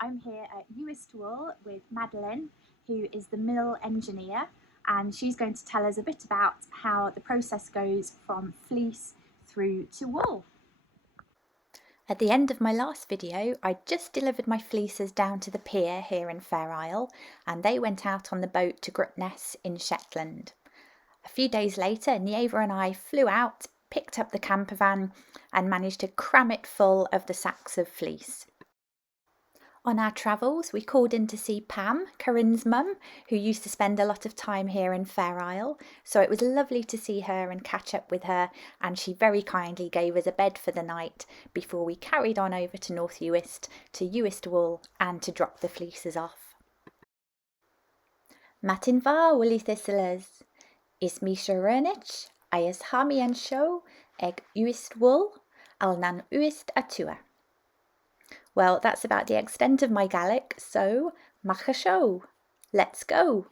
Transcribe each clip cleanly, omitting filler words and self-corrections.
I'm here at Uist Wool with Madeline, who is the mill engineer, and she's going to tell us a bit about how the process goes from fleece through to wool. At the end of my last video, I just delivered my fleeces down to the pier here in Fair Isle, and they went out on the boat to Grutness in Shetland. A few days later, Nieva and I flew out, picked up the camper van and managed to cram it full of the sacks of fleece. On our travels, we called in to see Pam, Corinne's mum, who used to spend a lot of time here in Fair Isle, so it was lovely to see her and catch up with her, and she very kindly gave us a bed for the night before we carried on over to North Uist, to Uist Wool, and to drop the fleeces off. Matin va, Willy Thistlers. Is Misha Rernich, Ayas Hami and Show, Eg Uist Wool, Alnan Uist Atua. Well, that's about the extent of my Gaelic, so macha show. Let's go!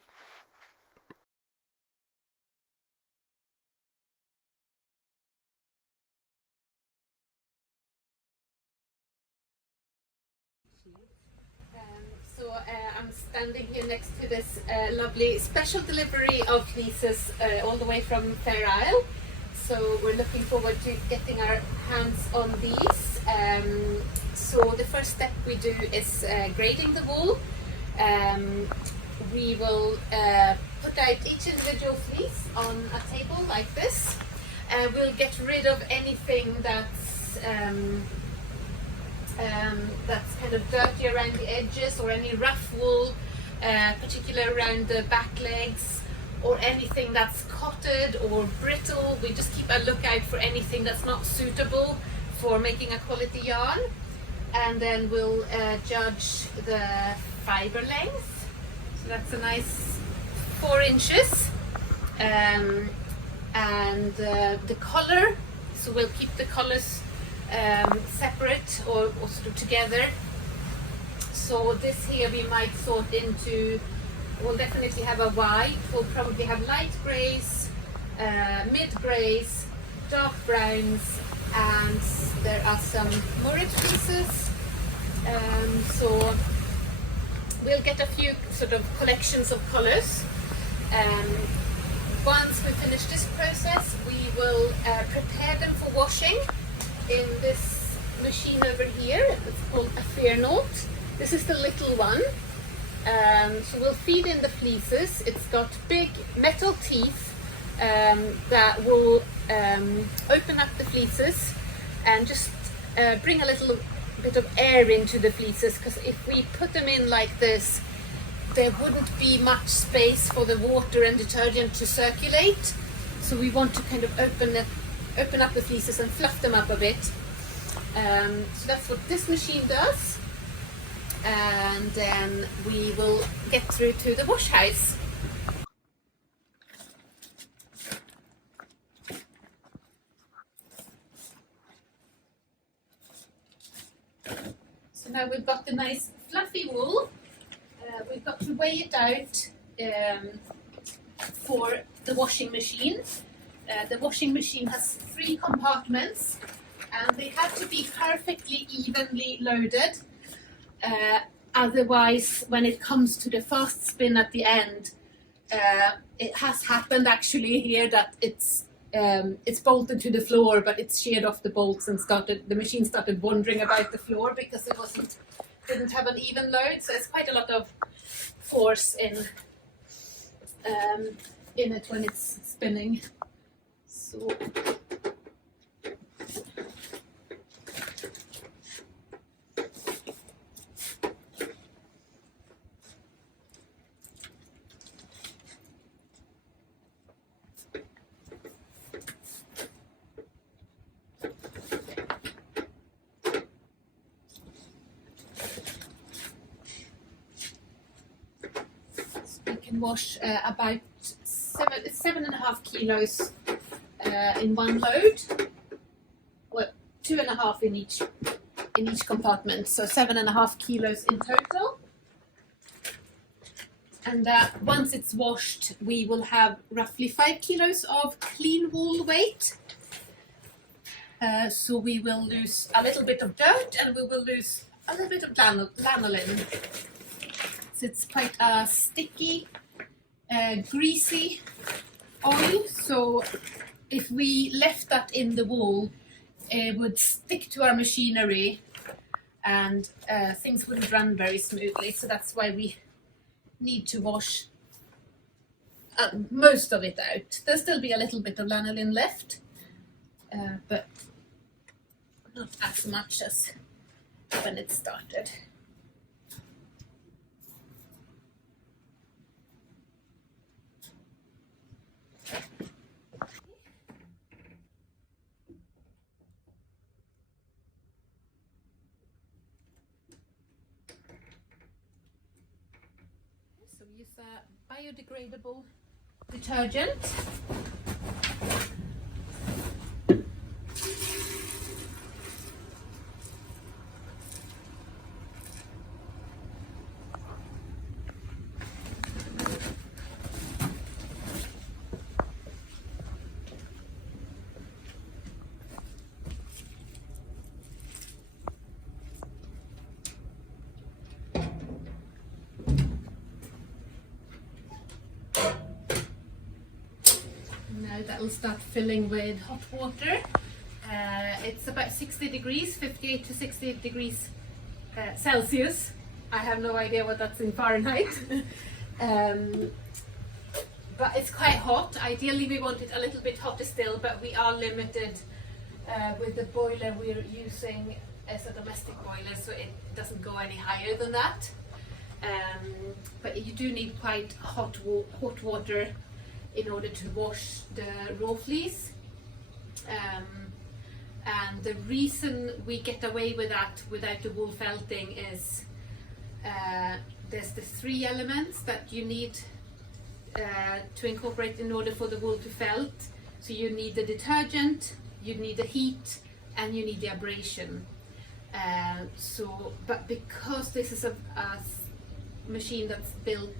I'm standing here next to this lovely special delivery of fleeces all the way from Fair Isle. So we're looking forward to getting our hands on these. So the first step we do is grading the wool. We will put out each individual fleece on a table like this. We'll get rid of anything that's kind of dirty around the edges, or any rough wool, particularly around the back legs, or anything that's cotted or brittle. We just keep a lookout for anything that's not suitable for making a quality yarn, and then we'll judge the fibre length. So that's a nice 4 inches, and the colour. So we'll keep the colours separate or sort of together. So this here we might sort into, we'll definitely have a white, we'll probably have light greys, mid greys, dark browns, and there are some murret pieces. So we'll get a few sort of collections of colours. Once we finish this process, we will prepare them for washing in this machine over here. It's called a fair note. This is the little one. So we'll feed in the fleeces. It's got big metal teeth that will open up the fleeces and just bring a little bit of air into the fleeces, because if we put them in like this, there wouldn't be much space for the water and detergent to circulate. So we want to kind of open up the fleeces and fluff them up a bit. So that's what this machine does, and then we will get through to the wash house. So now we've got the nice fluffy wool. We've got to weigh it out for the washing machine. The washing machine has 3 compartments, and they have to be perfectly evenly loaded. Otherwise, when it comes to the fast spin at the end, it has happened actually here that it's bolted to the floor, but it's sheared off the bolts and the machine started wandering about the floor because it didn't have an even load. So it's quite a lot of force in it when it's spinning. So we can wash about 7.5 kilos in one load. Well, 2.5 in each compartment, so 7.5 kilos in total. And once it's washed, we will have roughly 5 kilos of clean wool weight. So we will lose a little bit of dirt and we will lose a little bit of lanolin. So it's quite a sticky, greasy oil. So if we left that in the wool, it would stick to our machinery and things wouldn't run very smoothly. So that's why we need to wash most of it out. There'll still be a little bit of lanolin left, but not as much as when it started. So we use a biodegradable detergent. Now that will start filling with hot water. It's about 60 degrees, 58 to 60 degrees Celsius. I have no idea what that's in Fahrenheit. But it's quite hot. Ideally we want it a little bit hotter still, but we are limited with the boiler we're using as a domestic boiler, so it doesn't go any higher than that. But you do need quite hot water in order to wash the raw fleece. And the reason we get away with that without the wool felting is there's the 3 elements that you need to incorporate in order for the wool to felt. So you need the detergent, you need the heat, and you need the abrasion. But because this is a machine that's built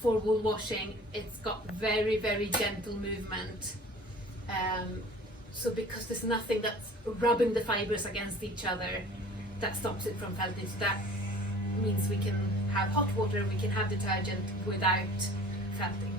for wool washing, it's got very, very gentle movement. So because there's nothing that's rubbing the fibers against each other, that stops it from felting. So that means we can have hot water, we can have detergent without felting.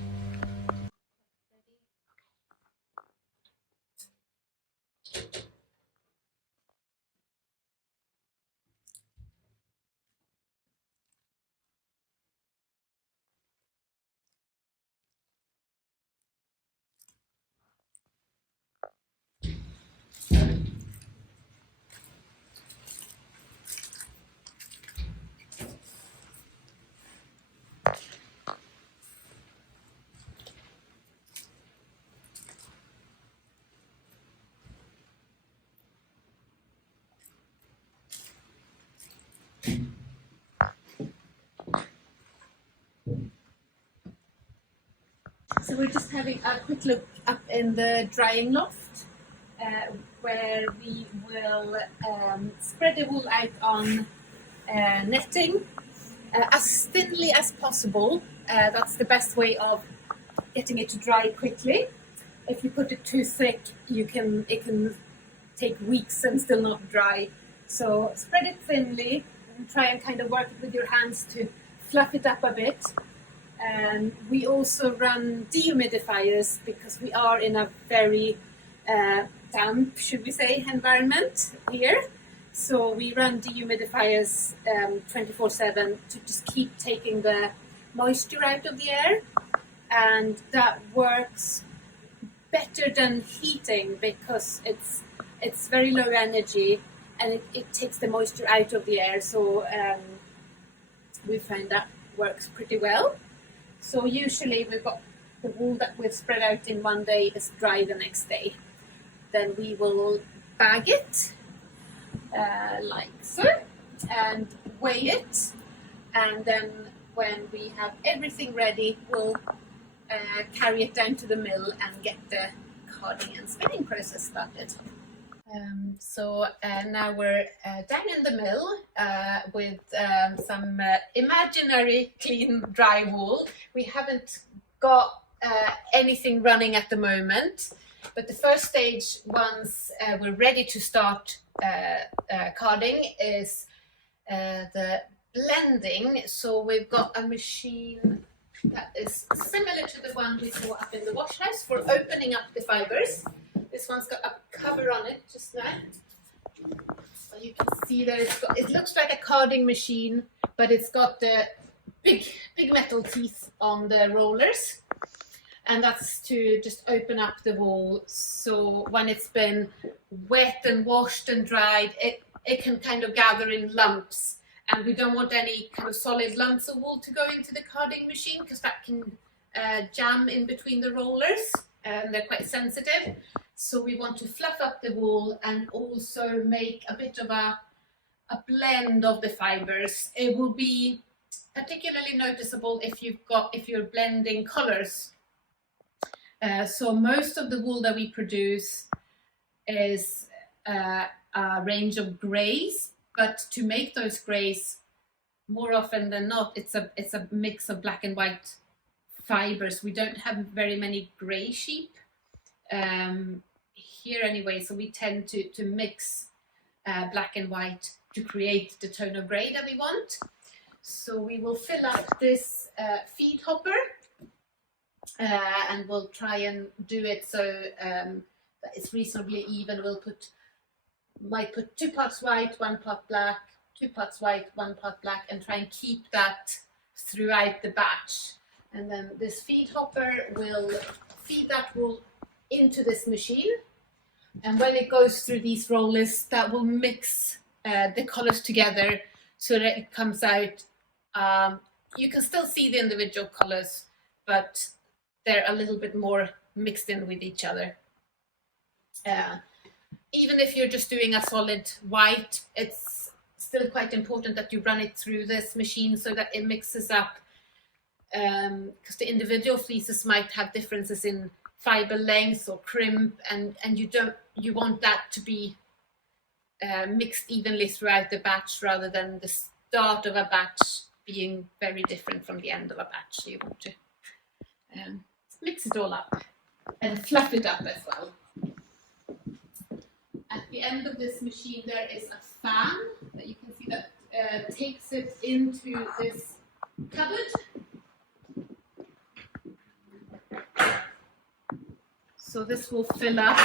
So we're just having a quick look up in the drying loft, where we will spread the wool out on netting as thinly as possible. That's the best way of getting it to dry quickly. If you put it too thick, it can take weeks and still not dry. So spread it thinly and try and kind of work it with your hands to fluff it up a bit. And we also run dehumidifiers because we are in a very damp, should we say, environment here. So we run dehumidifiers 24/7 to just keep taking the moisture out of the air, and that works better than heating because it's very low energy and it takes the moisture out of the air. So we find that works pretty well. So usually we've got the wool that we've spread out in one day is dry the next day. Then we will bag it like so and weigh it, and then when we have everything ready, we'll carry it down to the mill and get the carding and spinning process started. So now we're down in the mill with some imaginary clean dry wool. We haven't got anything running at the moment, But the first stage, once we're ready to start carding, is the blending. So we've got a machine that is similar to the one we saw up in the wash house for opening up the fibers. This one's got a cover on it just now. So you can see that it looks like a carding machine, but it's got the big metal teeth on the rollers. And that's to just open up the wool. So when it's been wet and washed and dried, it can kind of gather in lumps. And we don't want any kind of solid lumps of wool to go into the carding machine, because that can jam in between the rollers, and they're quite sensitive. So we want to fluff up the wool and also make a bit of a blend of the fibers. It will be particularly noticeable if you're blending colors. So most of the wool that we produce is a range of grays, but to make those grays, more often than not, it's a mix of black and white fibers. We don't have very many gray sheep here anyway, so we tend to mix black and white to create the tone of gray that we want. So we will fill up this feed hopper, and we'll try and do it so that it's reasonably even. Might put 2 parts white, 1 part black, 2 parts white, 1 part black, and try and keep that throughout the batch. And then this feed hopper will feed that wool into this machine, and when it goes through these rollers, that will mix the colors together so that it comes out. You can still see the individual colors, but they're a little bit more mixed in with each other. Even if you're just doing a solid white, it's still quite important that you run it through this machine so that it mixes up, because the individual fleeces might have differences in fiber length or crimp, and you want that to be mixed evenly throughout the batch, rather than the start of a batch being very different from the end of a batch. So you want to mix it all up and fluff it up as well. At the end of this machine there is a fan that you can see that takes it into this cupboard. So this will fill up,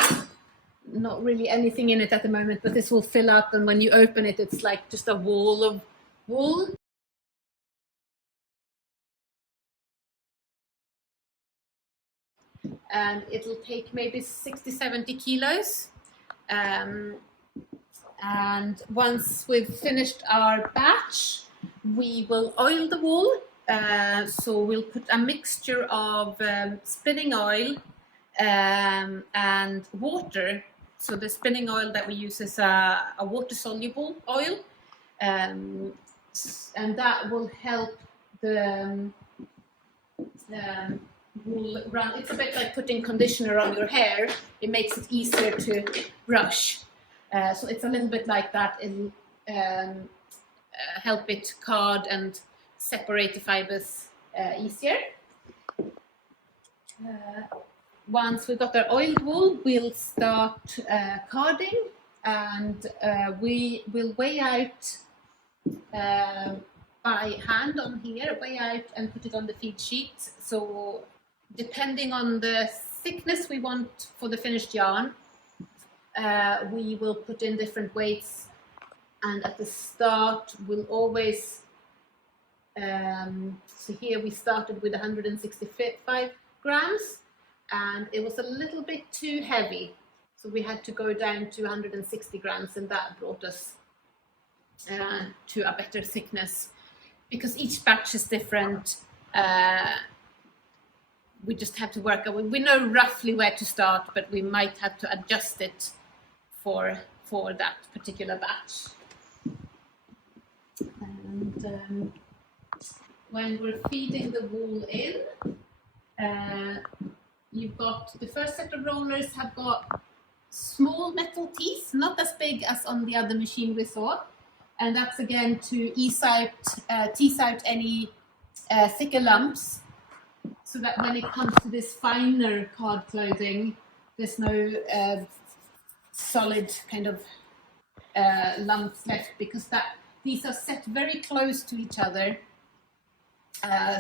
not really anything in it at the moment, but this will fill up, and when you open it, it's like just a wall of wool. And it'll take maybe 60-70 kilos. And once we've finished our batch, we will oil the wool. So we'll put a mixture of spinning oil and water. So the spinning oil that we use is a water-soluble oil, and that will help the wool run. It's a bit like putting conditioner on your hair. It makes it easier to brush. So it's a little bit like that. It'll help it card and separate the fibers easier. Once we've got our oiled wool, we'll start carding, and we will weigh out by hand on here, weigh out and put it on the feed sheet. So depending on the thickness we want for the finished yarn, we will put in different weights, and at the start we'll always, so here we started with 165 grams, and it was a little bit too heavy, so we had to go down to 160 grams, and that brought us to a better thickness. Because each batch is different, we just have to work out. We know roughly where to start, but we might have to adjust it for that particular batch. And when we're feeding the wool in, you've got the first set of rollers have got small metal teeth, not as big as on the other machine we saw, and that's again to tease out any thicker lumps, so that when it comes to this finer card clothing, there's no solid kind of lumps left, because these are set very close to each other.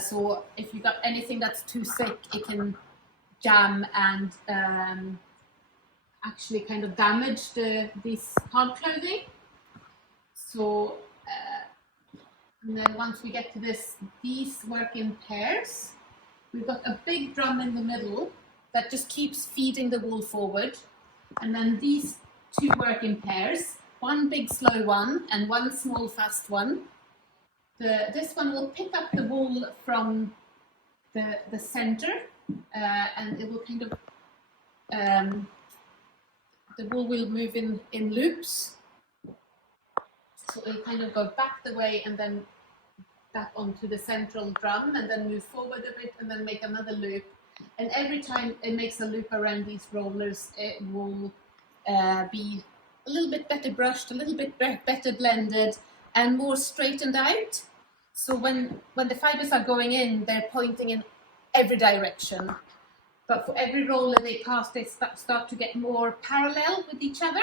So if you've got anything that's too thick, it can jam and actually kind of damage this hard clothing. So and then once we get to this, these work in pairs. We've got a big drum in the middle that just keeps feeding the wool forward, and then these two work in pairs, one big slow one and one small fast one. This one will pick up the wool from the center, and it will kind of the wool will move in loops, so it'll kind of go back the way and then back onto the central drum, and then move forward a bit and then make another loop. And every time it makes a loop around these rollers, it will be a little bit better brushed, a little bit better blended, and more straightened out. So when the fibers are going in, they're pointing in every direction. But for every roller they pass, they start to get more parallel with each other.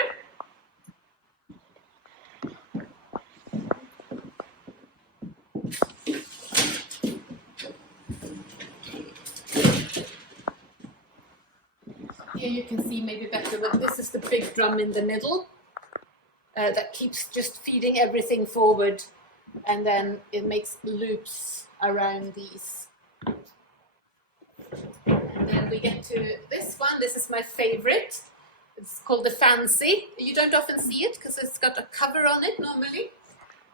Here you can see maybe better, but this is the big drum in the middle that keeps just feeding everything forward, and then it makes loops around these. And then we get to this one. This is my favorite. It's called the Fancy. You don't often see it because it's got a cover on it normally.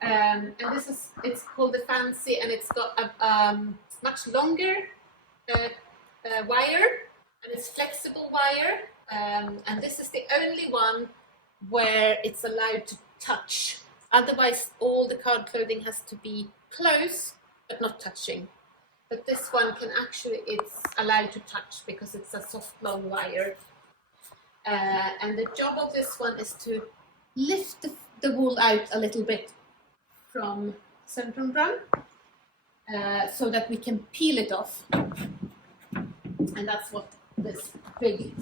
And it's called the Fancy, and it's got a much longer wire, and it's flexible wire. And this is the only one where it's allowed to touch. Otherwise, all the card clothing has to be close but not touching. But this one can actually, it's allowed to touch because it's a soft long wire. And the job of this one is to lift the wool out a little bit from centrum drum so that we can peel it off. And that's what this big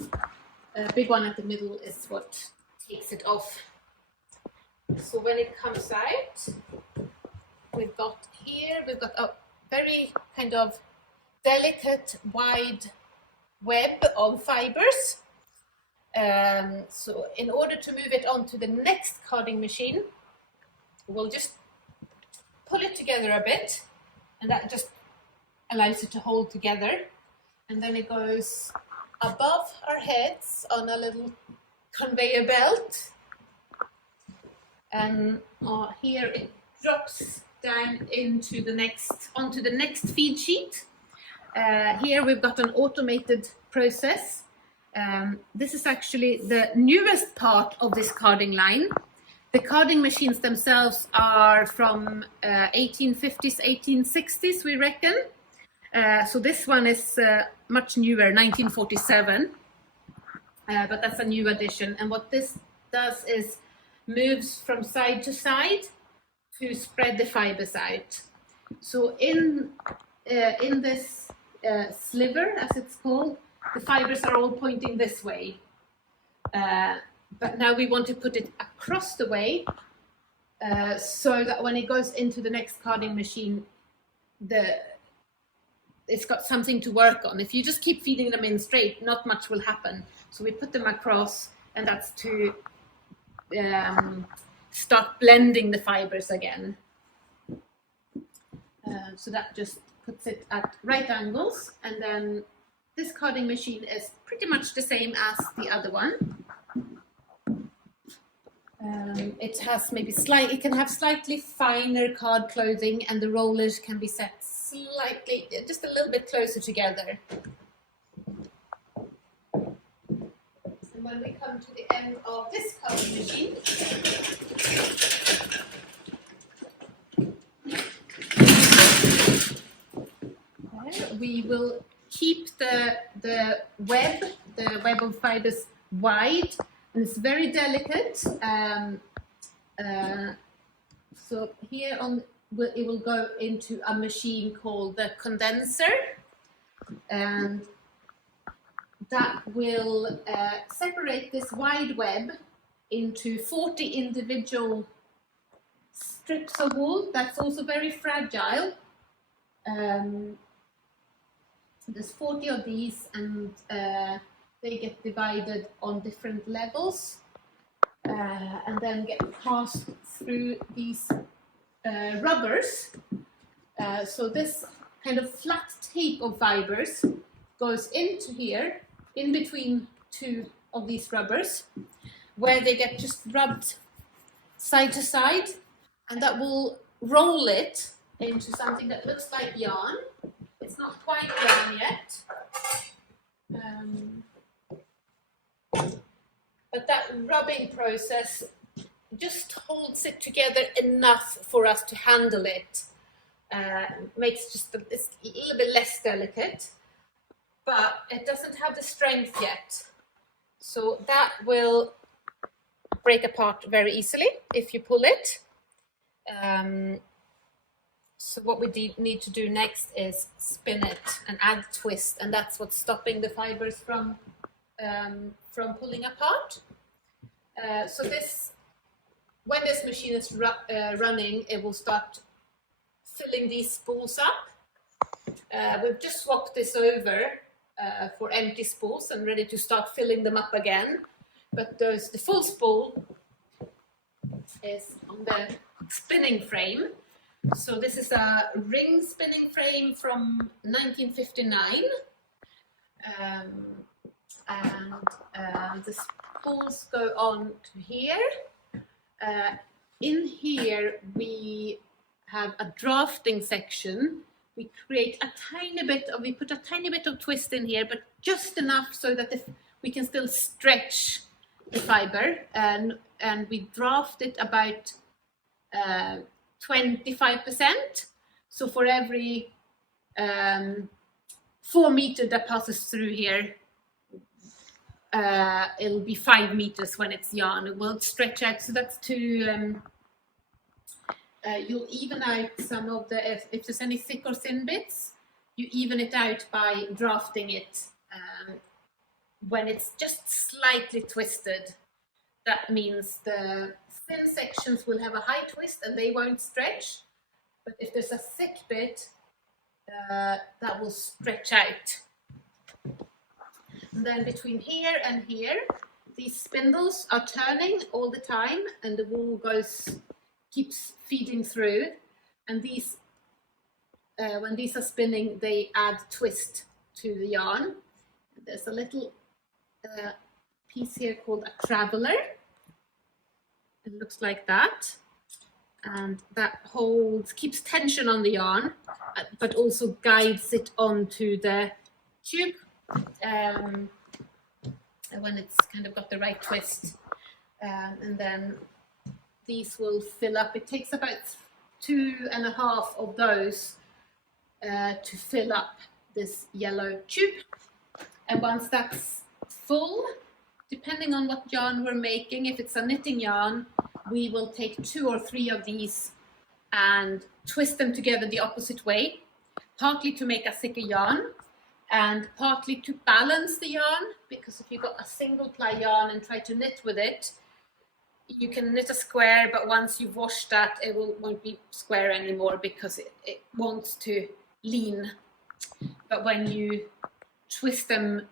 one at the middle is what takes it off. So when it comes out, we've got a very kind of delicate wide web of fibers. So in order to move it onto the next carding machine, we'll just pull it together a bit, and that just allows it to hold together. And then it goes above our heads on a little conveyor belt, and here it drops down onto the next feed sheet. Here we've got an automated process. This is actually the newest part of this carding line. The carding machines themselves are from 1850s, 1860s, we reckon. So this one is much newer, 1947, but that's a new addition. And what this does is moves from side to side to spread the fibers out. So in this sliver, as it's called, the fibers are all pointing this way. But now we want to put it across the way so that when it goes into the next carding machine, it's got something to work on. If you just keep feeding them in straight, not much will happen. So we put them across, and that's to start blending the fibers again. So that just puts it at right angles, and then this carding machine is pretty much the same as the other one. It has it can have slightly finer card clothing, and the rollers can be set slightly, just a little bit closer together. And when we come to the end of this carding machine, we will keep the web of fibers wide, and it's very delicate. So here it will go into a machine called the condenser, and that will separate this wide web into 40 individual strips of wool. That's also very fragile. There's 40 of these, and they get divided on different levels and then get passed through these rubbers. So this kind of flat tape of fibers goes into here, in between two of these rubbers, where they get just rubbed side to side, and that will roll it into something that looks like yarn. It's not quite yarn yet, but that rubbing process just holds it together enough for us to handle it. Makes just it's a little bit less delicate, but it doesn't have the strength yet. So that will break apart very easily if you pull it. So what we need to do next is spin it and add twist, and that's what's stopping the fibers from pulling apart. So when this machine is running, it will start filling these spools up. We've just swapped this over for empty spools and ready to start filling them up again. But the full spool is on the spinning frame. So this is a ring spinning frame from 1959. And the spools go on to here. In here we have a drafting section. We create a tiny bit of, we put a tiny bit of twist in here, but just enough so that we can still stretch the fiber, and we draft it about 25%. So for every 4 meters that passes through here, it'll be 5 meters when it's yarn. It will stretch out, so that's to you'll even out some of the, if there's any thick or thin bits, you even it out by drafting it. When it's just slightly twisted, that means the thin sections will have a high twist and they won't stretch. But if there's a thick bit, that will stretch out. And then between here and here, these spindles are turning all the time, and the wool keeps feeding through. And these, when these are spinning, they add twist to the yarn. There's a little piece here called a traveler. It looks like that, and that keeps tension on the yarn, but also guides it onto the tube when it's kind of got the right twist. And then these will fill up. It takes about 2.5 of those to fill up this yellow tube. And once that's full, depending on what yarn we're making, if it's a knitting yarn, we will take 2 or 3 of these and twist them together the opposite way, partly to make a thicker yarn and partly to balance the yarn, because if you've got a single ply yarn and try to knit with it, you can knit a square, but once you've washed that, it won't be square anymore because it wants to lean. But when you twist them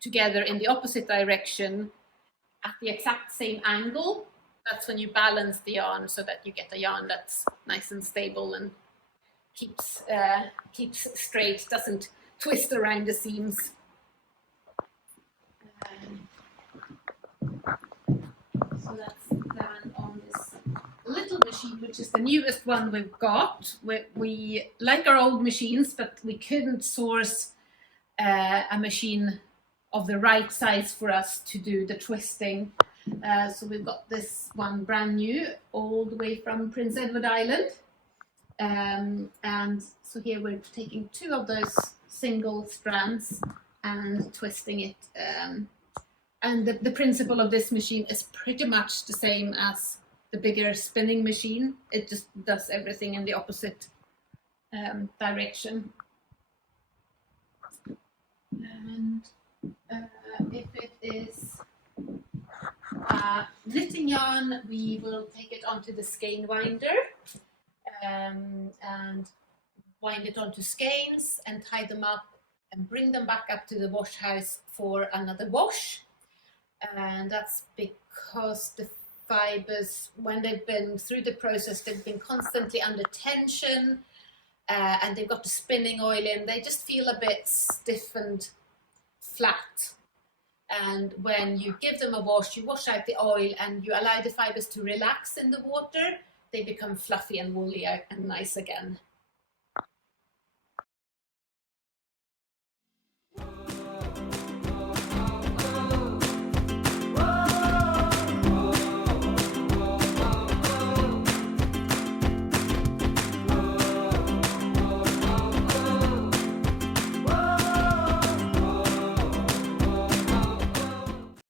together in the opposite direction at the exact same angle, that's when you balance the yarn so that you get a yarn that's nice and stable and keeps straight, doesn't twist around the seams. So that's done on this little machine, which is the newest one we've got. We like our old machines, but we couldn't source a machine of the right size for us to do the twisting. So we've got this one brand new, all the way from Prince Edward Island. And so here we're taking 2 of those single strands and twisting it. And the principle of this machine is pretty much the same as the bigger spinning machine. It just does everything in the opposite direction. And If it is knitting yarn, we will take it onto the skein winder and wind it onto skeins and tie them up and bring them back up to the wash house for another wash. And that's because the fibers, when they've been through the process, they've been constantly under tension and they've got the spinning oil in. They just feel a bit stiff and flat. And when you give them a wash, you wash out the oil and you allow the fibers to relax in the water, they become fluffy and woolly and nice again.